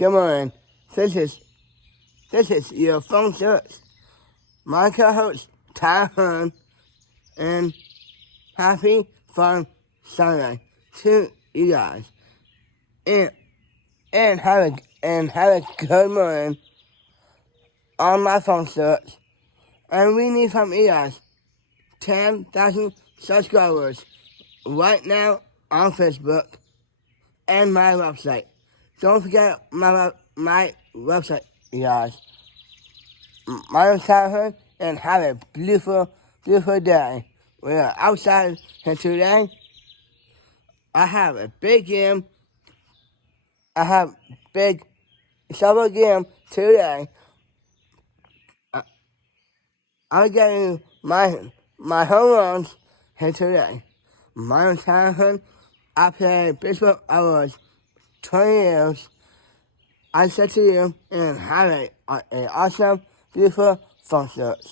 Good morning. This is your phone search. My co-host Ty Hearn, and happy fun Sunday to you guys. And have a good morning on my phone search. And we need from you guys 10,000 subscribers right now on Facebook and my website. Don't forget my website, you guys. My name's Tyler, and have a beautiful day. We are outside, and today I have a big game. I have big several game today. I'm getting my home runs here today. My name's Tyler. I play baseball. I was 20 years. I said to you, and have a awesome, beautiful phone search.